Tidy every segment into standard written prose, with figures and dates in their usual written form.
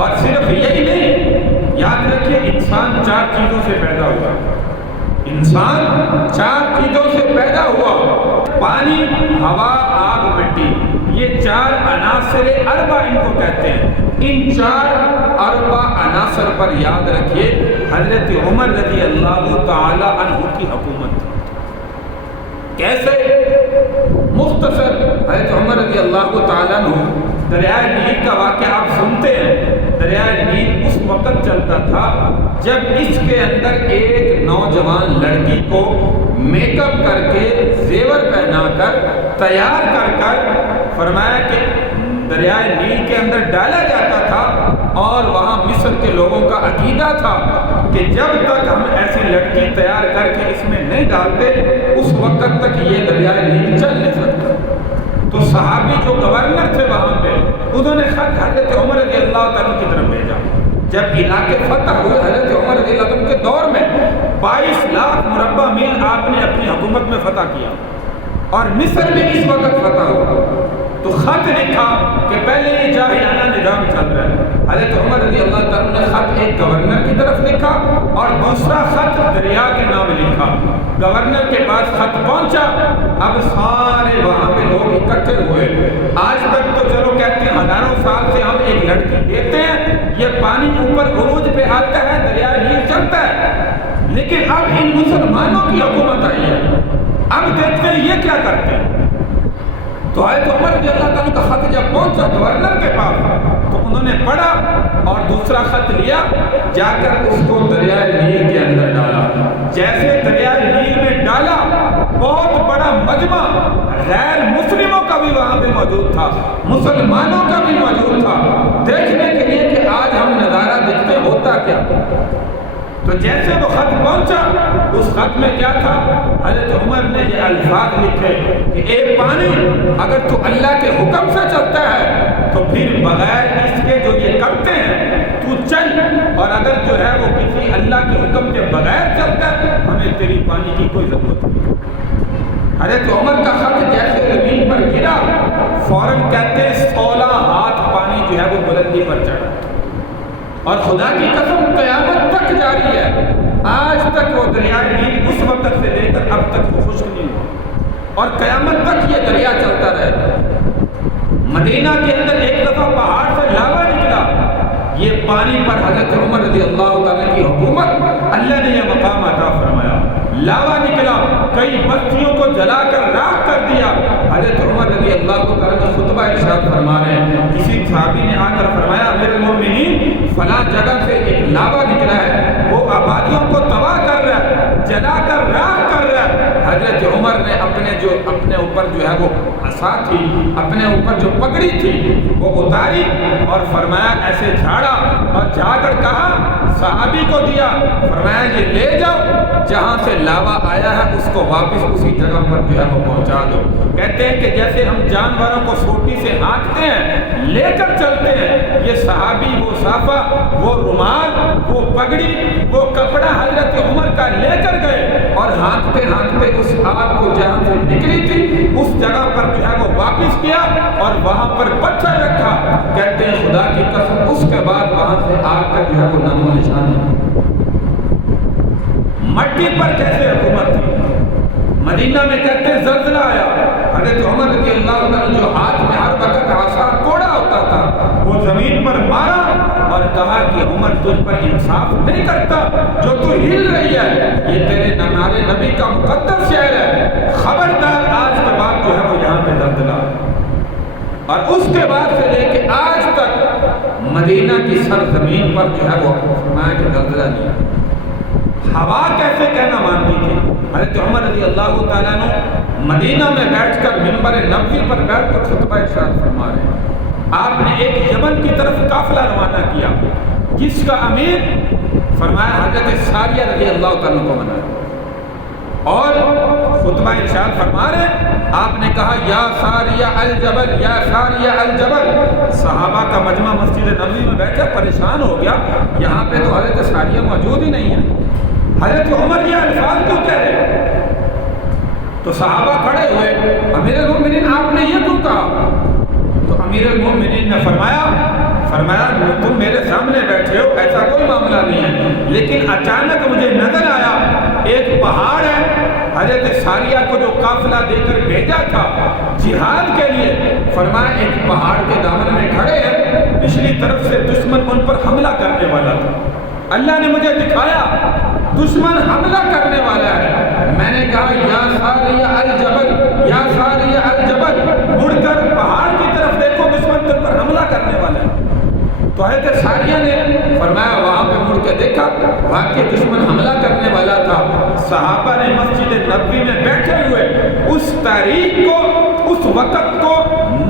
اور صرف یہی نہیں، یاد رکھیے انسان 4 چیزوں سے پیدا ہوا، انسان 4 چیزوں سے پیدا ہوا، پانی، ہوا، آگ، مٹی، یہ 4 عناصر اربع ان کو کہتے ہیں۔ ان 4 اربع عناصر پر یاد رکھیے حضرت عمر رضی اللہ تعالی عنہ کی حکومت تھی۔ کیسے؟ مختصر، حضرت عمر رضی اللہ تعالیٰ عنہ دریائے نیل کا واقعہ آپ سنتے ہیں۔ دریائے نیل اس وقت چلتا تھا جب اس کے اندر ایک نوجوان لڑکی کو میک اپ کر کے، زیور پہنا کر، تیار کر فرمایا کہ دریائے نیل کے اندر ڈالا جاتا تھا، اور وہاں مصر کے لوگوں کا عقیدہ تھا کہ جب تک ہم ایسی لڑکی تیار کر کے اس میں نہیں ڈالتے اس وقت تک یہ دریائے نیل چل نہیں سکتا۔ تو صحابی جو گورنر تھے وہاں پہ، انہوں نے خط حضرت عمر رضی اللہ تعالیٰ کی طرف بھیجا۔ جب علاقے فتح ہوئے حضرت عمر رضی اللہ عنہ کے دور میں 22 لاکھ مربع میل آپ نے اپنی حکومت میں فتح کیا، اور مصر بھی اس وقت فتح ہوا۔ تو خط لکھا کہ پہلے یہ جاہلانہ نظام چل رہا ہے، حضرت عمر رضی اللہ تعالیٰ نے خط ایک گورنر کی طرف لکھا اور دوسرا خط دریا کے نام لکھا۔ گورنر کے پاس خط پہنچا، اب سارے وہاں پہ لوگ اکٹھے ہوئے۔ آج تک تو چلو کہتے ہیں ہزاروں سال سے ہم ایک لڑکی دیتے ہیں، یہ پانی اوپر عروج پہ آتا ہے، دریا نیل چلتا ہے، لیکن اب ان مسلمانوں کی حکومت آئی ہے، اب دیکھتے ہیں یہ کیا کرتے ہیں۔ تو حضرت عمر رضی اللہ تعالیٰ کا خط جب پہنچا گورنر کے پاس تو انہوں نے پڑھا اور دوسرا خط لیا، جا کر اس کو دریائے نیل کے اندر ڈالا۔ جیسے دریائے نیل میں ڈالا، بہت بڑا مجمع غیر مسلموں کا بھی وہاں پہ موجود تھا، مسلمانوں کا بھی موجود تھا، دیکھنے کے لیے کہ آج ہم نظارہ دیکھتے ہوتا کیا۔ تو جیسے وہ خط پہنچا، اس خط میں کیا تھا؟ حضرت عمر نے یہ الفاظ لکھے کہ اے پانی، اگر تو اللہ کے حکم سے چلتا ہے تو پھر بغیر اس کے جو یہ کرتے ہیں تو چل، اور اگر جو ہے وہ کسی اللہ کے حکم کے بغیر چلتا ہے ہمیں تیری پانی کی کوئی ضرورت نہیں۔ حضرت عمر کا خط جیسے زمین پر گرا، فوراً کہتے ہیں 16 ہاتھ پانی جو ہے وہ بلندی پر چڑھا، اور خدا کی قسم قیامت تک جاری ہے، آج تک وہ دریائے نیل اس وقت سے لے کر اب تک وہ خشک نہیں ہوا، اور قیامت تک یہ دریا چلتا رہے گا۔ مدینہ کے اندر ایک دفعہ پہاڑ سے لاوا نکلا، یہ پانی پر حضرت عمر رضی اللہ تعالیٰ کی حکومت، اللہ نے یہ مقام عطا فرمایا۔ لاوا نکلا، کئی بستیوں کو جلا کر راکھ کر دیا۔ حضرت عمر رضی اللہ تعالیٰ کا خطبہ ارشاد فرما رہے ہیں، کسی صحابی نے آ کر فرمایا امیر المومنین فلاں جگہ سے ایک لاوا نکلا ہے، وہ آبادیوں کو تباہ کر رہا ہے، جلا کر راکھ کر رہا ہے۔ حضرت عمر نے اپنے اوپر جو ہے وہ عصا تھی، اپنے اوپر جو پگڑی تھی وہ اتاری اور فرمایا ایسے جھاڑا، اور جا کر کہا صحابی کو دیا، فرمایا یہ لے جاؤ، جہاں سے لاوا آیا ہے اس کو واپس اسی جگہ پر جو ہے وہ پہنچا دو۔ کہتے ہیں کہ جیسے ہم جانوروں کو سوٹی سے ہانکتے ہیں، لے کر چلتے ہیں، یہ صحابی وہ صافہ، وہ رومال، وہ پگڑی، وہ کپڑا حضرت عمر کا لے کر گئے، اور ہانکتے ہانکتے اس آگ کو جہاں سے نکلی تھی اس جگہ پر جو ہے وہ واپس کیا، اور وہاں پر پتھر رکھا۔ کہتے ہیں خدا کی قسم اس کے بعد وہاں سے آگ کا جو ہے وہ نام و نشان نہیں۔ مٹی پر کیسے حکومت تھی؟ مدینہ میں کہتے ہیں زلزلہ آیا، حضرت عمر رضی اللہ عنہ جو ہاتھ میں ہر وقت عصا کوڑا ہوتا تھا وہ زمین پر مارا اور کہا کہ عمر تجھ پر انصاف نہیں کرتا، جو تو ہل رہی ہے یہ تیرے ہمارے نبی کا مقدس شہر ہے، خبردار آج کے بعد جو ہے وہ یہاں پہ زلزلہ۔ اور اس کے بعد سے لے کے آج تک مدینہ کی سرزمین پر جو ہے وہ فرمایا کہ زلزلہ نہیں۔ ہوا کیسے کہنا مانتی تھی؟ حضرت عمر رضی اللہ تعالیٰ عنہ مدینہ میں بیٹھ کر منبر نبوی پر بیٹھ کر خطبہ ارشاد فرما رہے ہیں، آپ نے ایک یمن کی طرف قافلہ روانہ کیا جس کا امیر فرمایا حضرت ساریہ رضی اللہ تعالیٰ کو بنایا، اور خطبہ ارشاد فرما رہے ہیں، آپ نے کہا یا ساریہ الجبل، یا ساریہ الجبل۔ صحابہ کا مجمع مسجد نبوی میں بیٹھا پریشان ہو گیا، یہاں پہ تو حضرت ساریہ موجود ہی نہیں ہے، حضرت عمر یہ الفاظ کیوں کہہ رہے؟ تو صحابہ کھڑے ہوئے، امیر المومنین آپ نے یہ کیوں کہا؟ تو امیر المومنین نے فرمایا فرمایا تم میرے سامنے بیٹھے ہو ایسا کوئی معاملہ نہیں ہے، لیکن اچانک مجھے نظر آیا ایک پہاڑ ہے، حضرت ساریہ کو جو قافلہ دے کر بھیجا تھا جہاد کے لیے، فرمایا ایک پہاڑ کے دامن میں کھڑے ہیں، پچھلی طرف سے دشمن ان پر حملہ کرنے والا تھا۔ اللہ نے مجھے دکھایا دشمن حملہ کرنے والا ہے، میں نے کہا یا ساریہ الجبل، یا ساریہ الجبل، مڑ کر پہاڑ کی طرف دیکھو دشمن تم پر حملہ کرنے والا ہے۔ تو حضرت ساریہ نے فرمایا وہاں پہ مڑ کے دیکھا واقعی دشمن حملہ کرنے والا تھا۔ صحابہ نے مسجد نبوی میں بیٹھے ہوئے اس تاریخ کو، اس وقت کو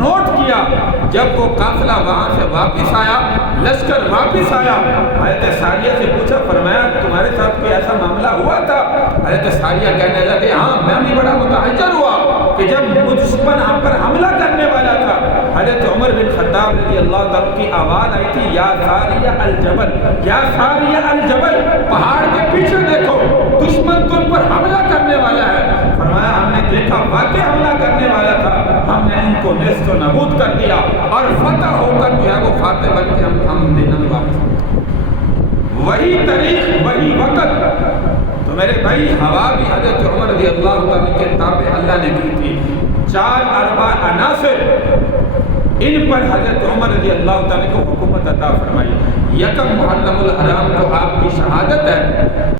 نوٹ کیا۔ جب وہ قافلہ وہاں سے واپس آیا، لشکر واپس آیا، حضرت ساریہ سے پوچھا، فرمایا تمہارے ساتھ کوئی ایسا معاملہ ہوا تھا؟ حضرت ساریہ کہنے لگے ہاں میں بھی بڑا متعجب ہوا کہ جب دشمن ہم پر حملہ کرنے والا تھا، حضرت عمر بن خطاب رضی اللہ تعالیٰ کی آواز آئی تھی یا ساریہ الجبل، یا ساریہ الجبل، پہاڑ کے پیچھے دیکھو دشمن تم پر حملہ کرنے والا ہے۔ فرمایا ہم نے دیکھا واقعی حملہ کرنے والا تھا، ہم نے ان کو نیست و نابود کر دیا اور فتح ہو کر جو ہے وہ فاتح بن کے ہم دینا واپس۔ وہی تاریخ وہی وقت، تو میرے بھائی ہوا بھی حضرت عمر رضی اللہ تعالیٰ کے تابع اللہ نے کی تھی۔ 4 اربع عناصر ان پر حضرت عمر رضی اللہ تعالیٰ کو حکومت عطا فرمائی۔ یکم محرم الحرام کو آپ کی شہادت ہے،